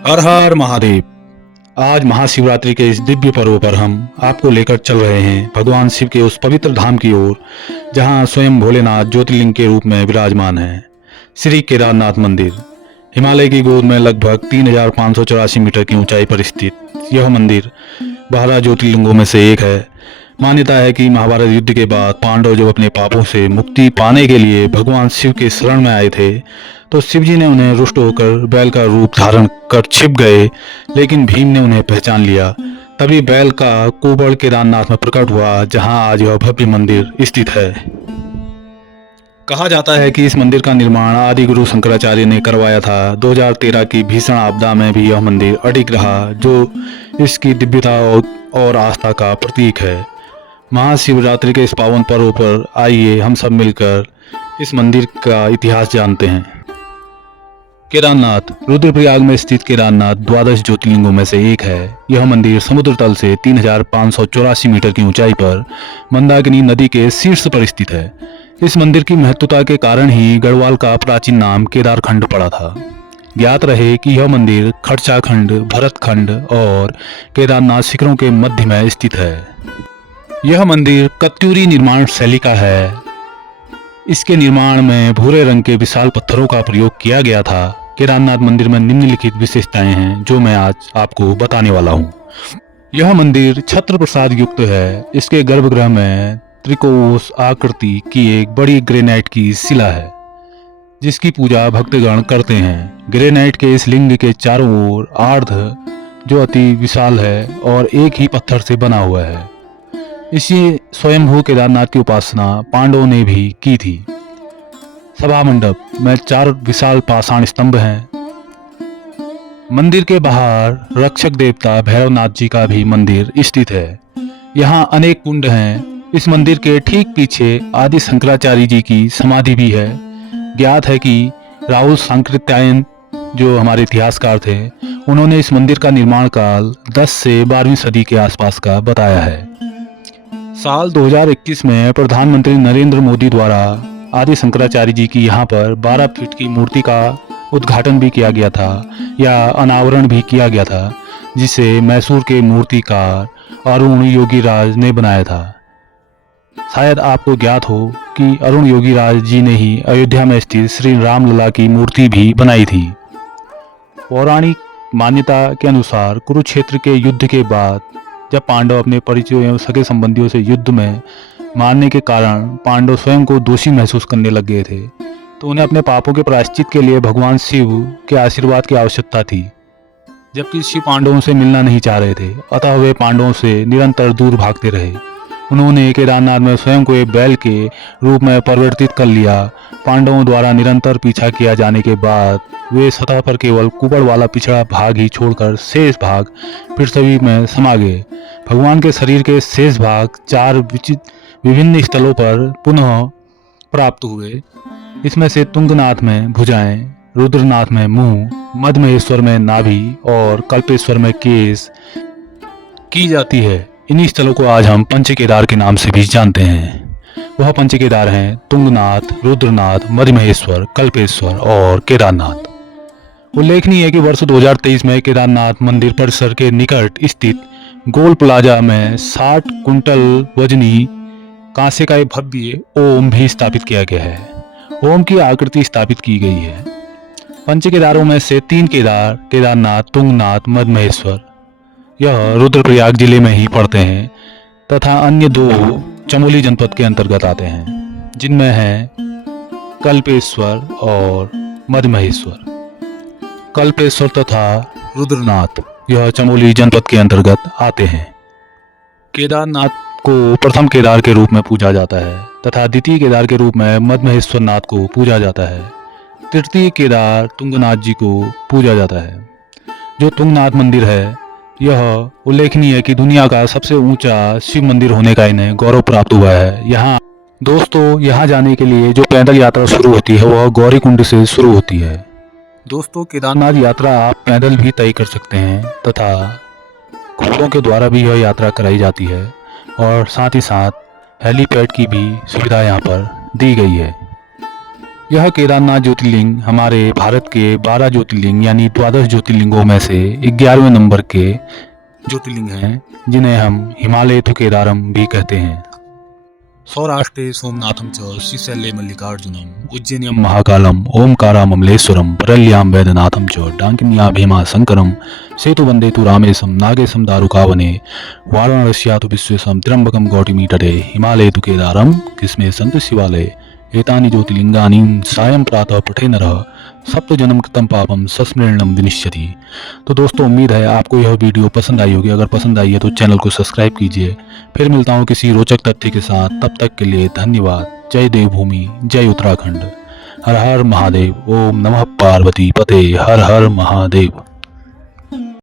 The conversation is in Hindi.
हर हर महादेव। आज महाशिवरात्रि के इस दिव्य पर्व पर हम आपको लेकर चल रहे हैं भगवान शिव के उस पवित्र धाम की ओर जहां स्वयं भोलेनाथ ज्योतिर्लिंग के रूप में विराजमान हैं। श्री केदारनाथ मंदिर हिमालय की गोद में लगभग 3584 मीटर की ऊंचाई पर स्थित यह मंदिर 12 ज्योतिर्लिंगों में से एक है। मान्यता है कि महाभारत युद्ध के बाद पांडव जब अपने पापों से मुक्ति पाने के लिए भगवान शिव के शरण में आए थे तो शिव जी ने उन्हें रुष्ट होकर बैल का रूप धारण कर छिप गए, लेकिन भीम ने उन्हें पहचान लिया। तभी बैल का कोबड़ केदारनाथ में प्रकट हुआ जहां आज यह भव्य मंदिर स्थित है। कहा जाता है कि इस मंदिर का निर्माण आदि गुरु शंकराचार्य ने करवाया था। 2013 की भीषण आपदा में भी यह मंदिर अडिग रहा, जो इसकी दिव्यता और आस्था का प्रतीक है। महाशिवरात्रि के इस पावन पर्व पर आइए हम सब मिलकर इस मंदिर का इतिहास जानते हैं। केदारनाथ रुद्रप्रयाग में स्थित केदारनाथ 12 ज्योतिर्लिंगों में से एक है। यह मंदिर समुद्र तल से 3584 मीटर की ऊंचाई पर मंदाकिनी नदी के शीर्ष पर स्थित है। इस मंदिर की महत्वता के कारण ही गढ़वाल का प्राचीन नाम केदारखंड पड़ा था। ज्ञात रहे कि यह मंदिर खड़चाखंड, भरतखंड और केदारनाथ शिखरों के मध्य में स्थित है। यह मंदिर कत्यूरी निर्माण शैली का है। इसके निर्माण में भूरे रंग के विशाल पत्थरों का प्रयोग किया गया था। केदारनाथ मंदिर में निम्नलिखित विशेषताएं हैं जो मैं आज आपको बताने वाला हूँ। यह मंदिर छत्र प्रसाद युक्त है। इसके गर्भगृह में त्रिकोश आकृति की एक बड़ी ग्रेनाइट की शिला है जिसकी पूजा भक्तगण करते हैं। ग्रेनाइट के इस लिंग के चारों ओर आर्ध जो अति विशाल है और एक ही पत्थर से बना हुआ है। इसी स्वयंभू केदारनाथ की उपासना पांडवों ने भी की थी। सभा मंडप में 4 विशाल पाषाण स्तंभ हैं। मंदिर के बाहर रक्षक देवता भैरवनाथ जी का भी मंदिर स्थित है। यहाँ अनेक कुंड हैं। इस मंदिर के ठीक पीछे आदि शंकराचार्य जी की समाधि भी है। ज्ञात है कि राहुल सांकृत्यायन जो हमारे इतिहासकार थे, उन्होंने इस मंदिर का निर्माण काल 10 से 12वीं सदी के आसपास का बताया है। साल 2021 में प्रधानमंत्री नरेंद्र मोदी द्वारा आदि शंकराचार्य जी की यहाँ पर 12 फीट की मूर्ति का उद्घाटन भी किया गया था या अनावरण भी किया गया था, जिसे मैसूर के मूर्तिकार अरुण योगीराज ने बनाया था। शायद आपको ज्ञात हो कि अरुण योगीराज जी ने ही अयोध्या में स्थित श्री रामलला की मूर्ति भी बनाई थी। पौराणिक मान्यता के अनुसार कुरुक्षेत्र के युद्ध के बाद जब पांडव अपने परिचयों एवं सगे संबंधियों से युद्ध में मारने के कारण पांडव स्वयं को दोषी महसूस करने लग गए थे, तो उन्हें अपने पापों के प्रायश्चित के लिए भगवान शिव के आशीर्वाद की आवश्यकता थी। जबकि शिव पांडवों से मिलना नहीं चाह रहे थे, अतः वे पांडवों से निरंतर दूर भागते रहे। उन्होंने केदारनाथ में स्वयं को एक बैल के रूप में परिवर्तित कर लिया। पांडवों द्वारा निरंतर पीछा किया जाने के बाद वे सतह पर केवल कुबड़ वाला पिछड़ा भाग ही छोड़कर शेष भाग पृथ्वी में समा गए। भगवान के शरीर के शेष भाग 4 विभिन्न स्थलों पर पुनः प्राप्त हुए। इसमें से तुंगनाथ में भुजाएं, रुद्रनाथ में मुंह, मधमहेश्वर में नाभि और कल्पेश्वर में केस की जाती है। इन्हीं स्थलों को आज हम पंच केदार के नाम से भी जानते हैं। वह पंच केदार हैं तुंगनाथ, रुद्रनाथ, मधमहेश्वर, कल्पेश्वर और केदारनाथ। उल्लेखनीय है कि वर्ष 2023 में केदारनाथ मंदिर परिसर के निकट स्थित गोल प्लाजा में 60 कुंटल वजनी कांसे का एक भव्य ओम भी स्थापित किया गया है। ओम की आकृति स्थापित की गई है। पंच केदारों में से 3 केदार केदारनाथ, तुंगनाथ, मधमहेश्वर यह रुद्रप्रयाग जिले में ही पड़ते हैं तथा अन्य 2 चमोली जनपद के अंतर्गत आते हैं, जिनमें है कल्पेश्वर और मधमहेश्वर। कल्पेश्वर तथा रुद्रनाथ यह चमोली जनपद के अंतर्गत आते हैं। केदारनाथ को प्रथम केदार के रूप में पूजा जाता है तथा द्वितीय केदार के रूप में मधमहेश्वर नाथ को पूजा जाता है। तृतीय केदार तुंगनाथ जी को पूजा जाता है। जो तुंगनाथ मंदिर है यह उल्लेखनीय है कि दुनिया का सबसे ऊंचा शिव मंदिर होने का इन्हें गौरव प्राप्त हुआ है। यहाँ जाने के लिए जो पैदल यात्रा शुरू होती है वह गौरीकुंड से शुरू होती है। दोस्तों, केदारनाथ यात्रा आप पैदल भी तय कर सकते हैं तथा घोड़ों के द्वारा भी यह यात्रा कराई जाती है और साथ ही साथ हेलीपैड की भी सुविधा यहाँ पर दी गई है। यह केदारनाथ ज्योतिर्लिंग हमारे भारत के 12 ज्योतिर्लिंग यानी द्वादश ज्योतिर्लिंगों में से 11वें नंबर के ज्योतिर्लिंग हैं, जिन्हें हम हिमालय तो केदारम भी कहते हैं। सौराष्ट्रे सोमनाथम च श्रीशैले मल्लिकार्जुनम उज्जैन्यम महाकालम ओमकाराममलेश्वरम परल्याम वैद्यनाथम च डांकिन्या भीमा शंकरम सेतु वंदे तु रामेशम नागेशम दारुकावने वाराणस्या तु विश्वेशम त्र्यंबकम गौतमीतटे हिमालय तु केदारम किस्मे सन्तु शिवालय एतानि ज्योतिर्लिंगानि सायं प्रातः पठे नरः सप्त जन्म कृतम पापम सस्मरणम विनिश्यति। तो दोस्तों, उम्मीद है आपको यह वीडियो पसंद आई होगी। अगर पसंद आई है तो चैनल को सब्सक्राइब कीजिए। फिर मिलता हूँ किसी रोचक तथ्य के साथ, तब तक के लिए धन्यवाद। जय देवभूमि, जय उत्तराखंड। हर हर महादेव। ओम नमः पार्वती पते। हर हर महादेव।